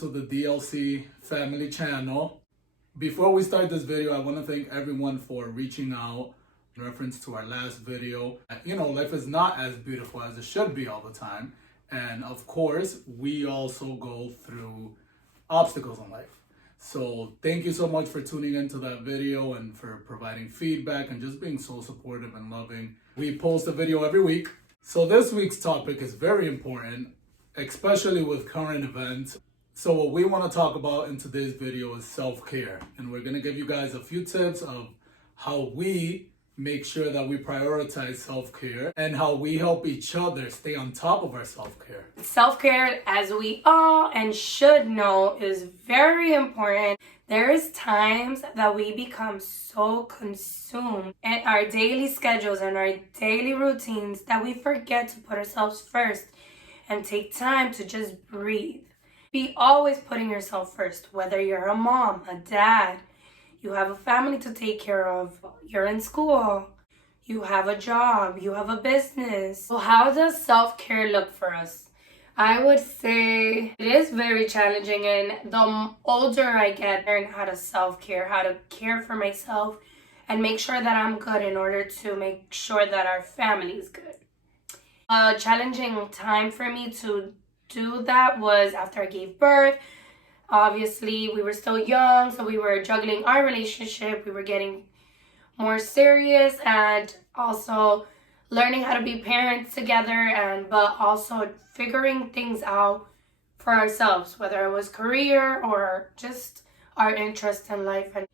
to the DLC family channel. Before we start this video, I want to thank everyone for reaching out in reference to our last video. You know, life is not as beautiful as it should be all the time. And of course, we also go through obstacles in life. So thank you so much for tuning into that video and for providing feedback and just being so supportive and loving. We post a video every week. So this week's topic is very important, especially with current events. So what we want to talk about in today's video is self-care. And we're going to give you guys a few tips of how we make sure that we prioritize self-care and how we help each other stay on top of our self-care. Self-care, as we all and should know, is very important. There is times that we become so consumed in our daily schedules and our daily routines that we forget to put ourselves first and take time to just breathe. Be always putting yourself first, whether you're a mom, a dad, you have a family to take care of, you're in school, you have a job, you have a business. So how does self-care look for us? I would say it is very challenging, and the older I get, I learn how to self-care, how to care for myself and make sure that I'm good in order to make sure that our family is good. A challenging time for me to do that was after I gave birth. Obviously, we were still young, so we were juggling our relationship. We were getting more serious and also learning how to be parents together, but also figuring things out for ourselves, whether it was career or just our interest in life and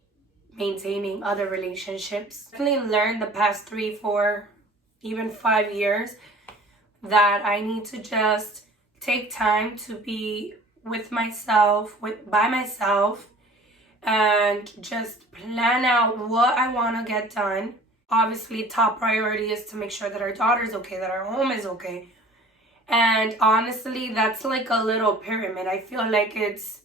maintaining other relationships. Definitely learned the past 3, 4, even 5 years that I need to just take time to be with myself, by myself, and just plan out what I want to get done. Obviously, top priority is to make sure that our daughter's okay, that our home is okay. And honestly, that's like a little pyramid. I feel like it's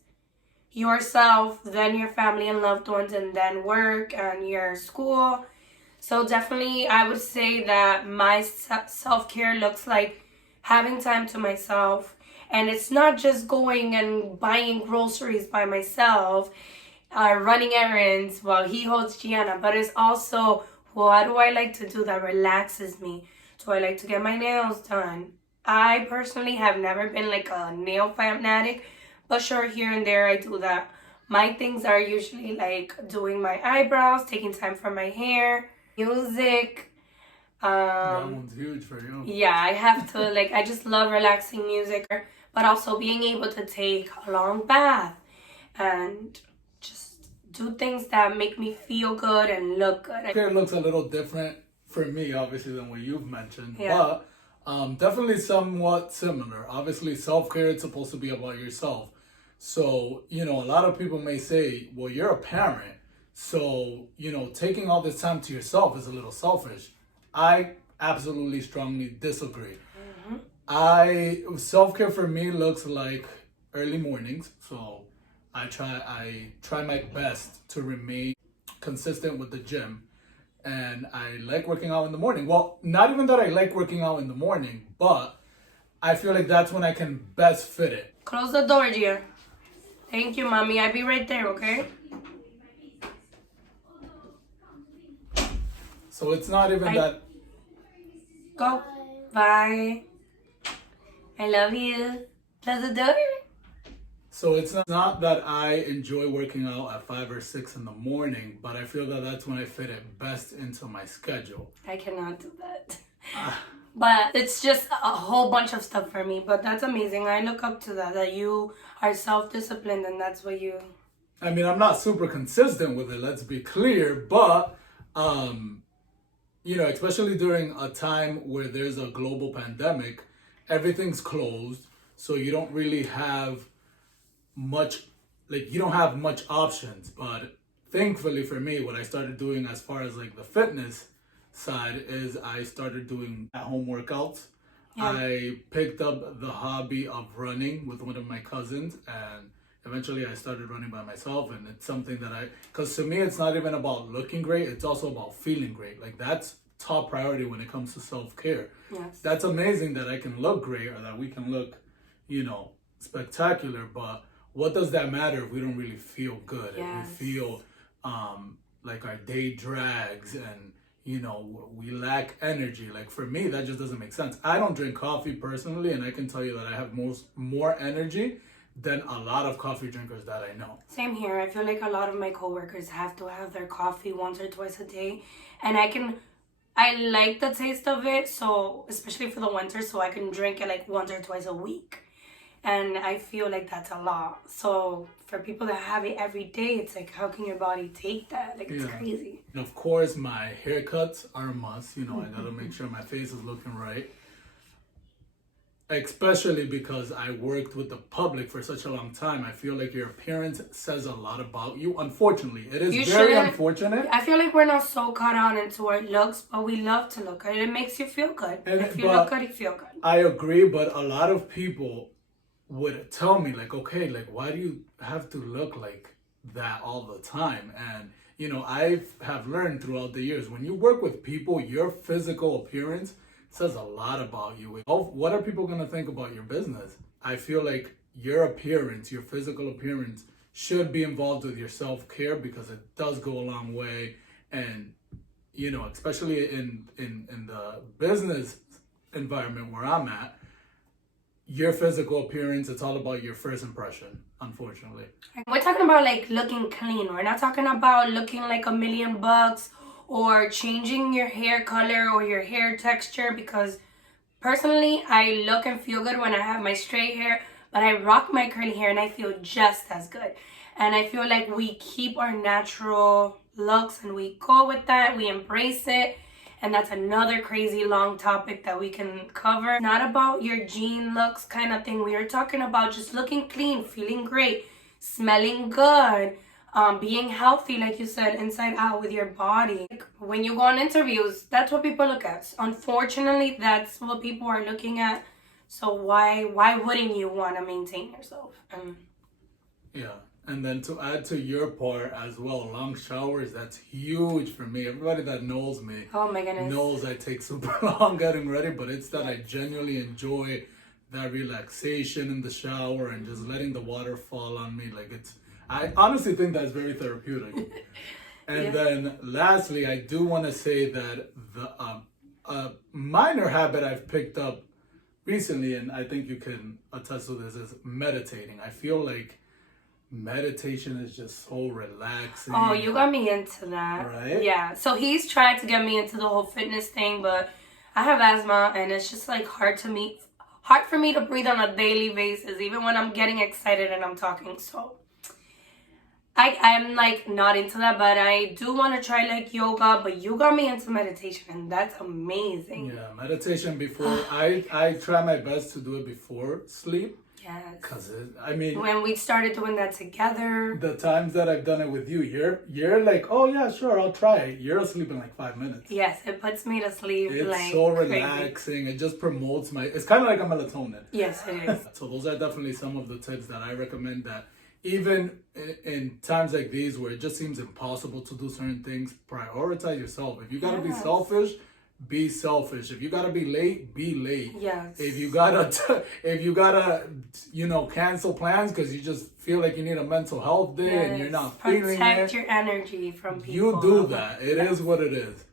yourself, then your family and loved ones, and then work and your school. So definitely, I would say that my self-care looks like having time to myself. And it's not just going and buying groceries by myself, running errands while he holds Gianna, but it's also, what do I like to do that relaxes me? Do I like to get my nails done? I personally have never been like a nail fanatic, but sure, here and there I do that. My things are usually like doing my eyebrows, taking time for my hair, music. That one's huge for you. Yeah, I have to, like, I just love relaxing music, but also being able to take a long bath and just do things that make me feel good and look good. Self-care looks a little different for me, obviously, than what you've mentioned, Yeah. but definitely somewhat similar. Obviously, self-care is supposed to be about yourself. So, you know, a lot of people may say, well, you're a parent, so, you know, taking all this time to yourself is a little selfish. I absolutely strongly disagree. Self-care for me looks like early mornings. So I try my best to remain consistent with the gym. And I like working out in the morning. Well, not even that I like working out in the morning, but I feel like that's when I can best fit it. Close the door, dear. Thank you, mommy. I'll be right there, okay? So it's not even that. Go. Bye. I love you. Close the door. So it's not that I enjoy working out at 5 or 6 in the morning, but I feel that that's when I fit it best into my schedule. I cannot do that. But it's just a whole bunch of stuff for me. But that's amazing. I look up to that you are self-disciplined and that's what you... I mean, I'm not super consistent with it, let's be clear, but, you know, especially during a time where there's a global pandemic, everything's closed, so you don't really have much, like, you don't have much options. But thankfully for me, what I started doing as far as like the fitness side is I started doing at-home workouts. Yeah. I picked up the hobby of running with one of my cousins, and eventually I started running by myself. And it's something that because to me, it's not even about looking great, it's also about feeling great. Like, that's top priority when it comes to self-care. Yes. That's amazing that I can look great or that we can look, you know, spectacular, but what does that matter if we don't really feel good? Yes. If we feel like our day drags and, you know, we lack energy. Like for me, that just doesn't make sense. I don't drink coffee personally, and I can tell you that I have more energy than a lot of coffee drinkers that I know. Same here. I feel like a lot of my coworkers have to have their coffee once or twice a day, and I like the taste of it, so especially for the winter, so I can drink it like once or twice a week. And I feel like that's a lot. So for people that have it every day, it's like, how can your body take that? Like, it's crazy. And of course, my haircuts are a must. You know, I gotta make sure my face is looking right. Especially because I worked with the public for such a long time. I feel like your appearance says a lot about you. Unfortunately, it is very unfortunate. I feel like we're not so caught on into our looks, but we love to look good. It makes you feel good. And if you look good, you feel good. I agree, but a lot of people would tell me like, okay, like why do you have to look like that all the time? And you know, I have learned throughout the years, when you work with people, your physical appearance says a lot about you. What are people gonna think about your business? I feel like your appearance, your physical appearance, should be involved with your self-care, because it does go a long way. And you know, especially in the business environment where I'm at, your physical appearance, it's all about your first impression, unfortunately. We're talking about like looking clean. We're not talking about looking like $1,000,000 or changing your hair color or your hair texture, because personally, I look and feel good when I have my straight hair, but I rock my curly hair and I feel just as good. And I feel like we keep our natural looks and we go with that, we embrace it. And that's another crazy long topic that we can cover. Not about your jean looks kind of thing. We are talking about just looking clean, feeling great, smelling good, being healthy, like you said, inside out with your body. Like when you go on interviews, that's what people look at. Unfortunately, that's what people are looking at. So why wouldn't you want to maintain yourself? Yeah. And then to add to your part as well, long showers, that's huge for me. Everybody that knows me knows I take super long getting ready, but it's that I genuinely enjoy that relaxation in the shower and just letting the water fall on me. Like I honestly think that's very therapeutic. And then lastly, I do want to say that the minor habit I've picked up recently, and I think you can attest to this, is meditating. I feel like meditation is just so relaxing. Oh, you got me into that. Right? Yeah. So he's tried to get me into the whole fitness thing, but I have asthma and it's just like hard for me to breathe on a daily basis, even when I'm getting excited and I'm talking. So I'm like not into that, but I do want to try like yoga, but you got me into meditation and that's amazing. Yeah, meditation before, I try my best to do it before sleep. Yes. Because I mean, when we started doing that together, the times that I've done it with you, you're like, oh yeah, sure, I'll try it. You're asleep in like 5 minutes. Yes, it puts me to sleep. It's like so relaxing. Crazy. It just promotes it's kind of like a melatonin. Yes, it is. So those are definitely some of the tips that I recommend, that even in times like these where it just seems impossible to do certain things, prioritize yourself. If you gotta be selfish, be selfish. If you gotta be late, be late. Yes. If you gotta, you know, cancel plans because you just feel like you need a mental health day and you're not feeling it. Protect your energy from people. You do that. It is what it is.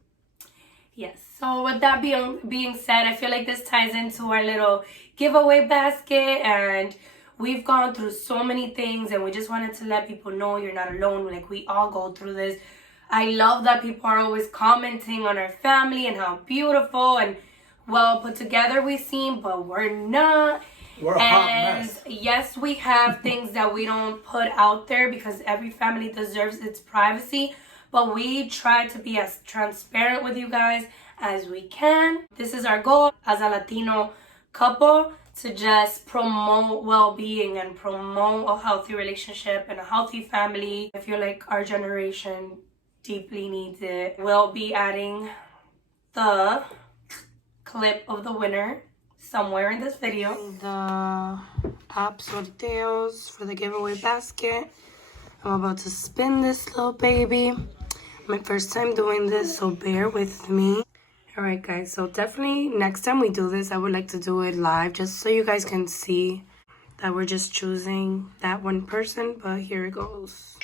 Yes. So with that being said, I feel like this ties into our little giveaway basket, and we've gone through so many things, and we just wanted to let people know you're not alone. Like, we all go through this. I love that people are always commenting on our family and how beautiful and well put together we seem, but we're not. We're a hot mess. Yes, we have things that we don't put out there because every family deserves its privacy, but we try to be as transparent with you guys as we can. This is our goal as a Latino couple, to just promote well-being and promote a healthy relationship and a healthy family. I feel like our generation deeply needs it. We'll be adding the clip of the winner somewhere in this video. The apps or details for the giveaway basket. I'm about to spin this little baby. My first time doing this, so bear with me. Alright guys, so definitely next time we do this, I would like to do it live just so you guys can see that we're just choosing that one person, but here it goes.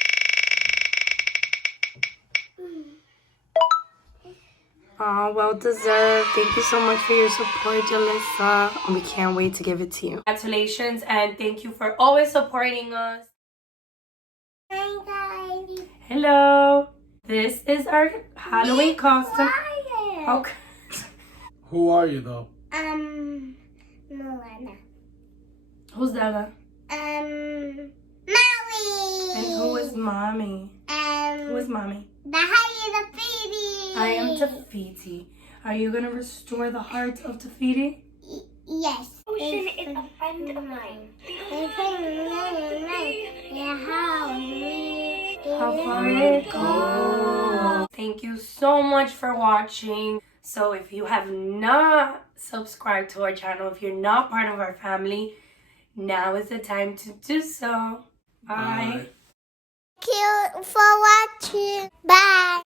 Oh, well deserved. Thank you so much for your support, Jalissa. We can't wait to give it to you. Congratulations, and thank you for always supporting us. Hi guys. Hello. This is our Halloween costume. Okay. Who are you though? Moana. Who's Della? Maui. And who is Mommy? Who is Mommy? The higher the baby. I am Tafiti. Are you gonna restore the heart of Tafiti? Yes. Ocean is a friend of mine. How far it goes. Thank you so much for watching. So if you have not subscribed to our channel, if you're not part of our family, now is the time to do so. Bye. Thank you for watching. Bye.